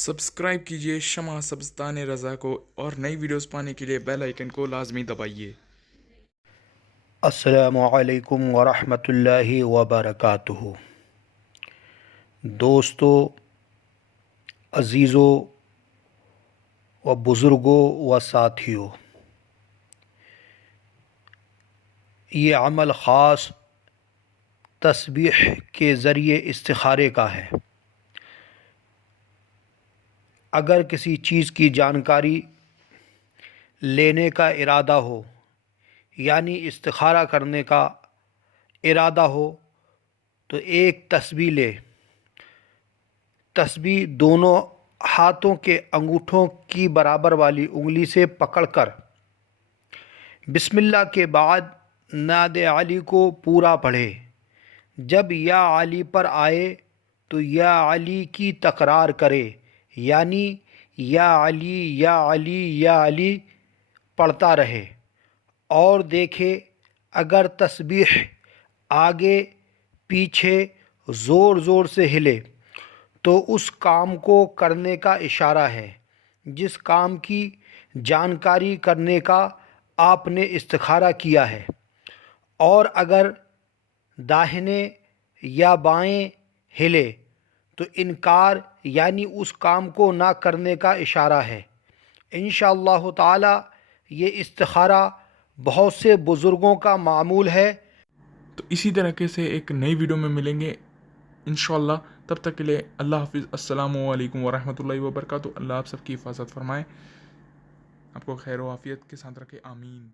Subscribe کیجیے شمع سبزتان رضا کو اور نئی ویڈیوز پانے کے لیے بیل آئیکن کو لازمی دبائیے۔ السلام علیکم ورحمۃ اللہ وبرکاتہ۔ دوستو، عزیزوں و بزرگوں و ساتھیوں، یہ عمل خاص تسبیح کے ذریعے استخارے کا ہے۔ اگر کسی چیز کی جانکاری لینے کا ارادہ ہو، یعنی استخارہ کرنے کا ارادہ ہو، تو ایک تسبیح لے۔ تسبیح دونوں ہاتھوں کے انگوٹھوں کی برابر والی انگلی سے پکڑ کر بسم اللہ کے بعد نعت علی کو پورا پڑھے۔ جب یا علی پر آئے تو یا علی کی تکرار کرے، یعنی یا علی یا علی یا علی پڑھتا رہے، اور دیکھے اگر تسبیح آگے پیچھے زور زور سے ہلے تو اس کام کو کرنے کا اشارہ ہے جس کام کی جانکاری کرنے کا آپ نے استخارہ کیا ہے، اور اگر داہنے یا بائیں ہلے تو انکار یعنی اس کام کو نہ کرنے کا اشارہ ہے۔ انشاءاللہ تعالی یہ استخارہ بہت سے بزرگوں کا معمول ہے۔ تو اسی طریقے سے ایک نئی ویڈیو میں ملیں گے انشاءاللہ۔ تب تک کے لیے اللہ حافظ۔ السلام علیکم ورحمۃ اللہ وبرکاتہ۔ اللہ آپ سب کی حفاظت فرمائے، آپ کو خیر و عافیت کے ساتھ رکھے، آمین۔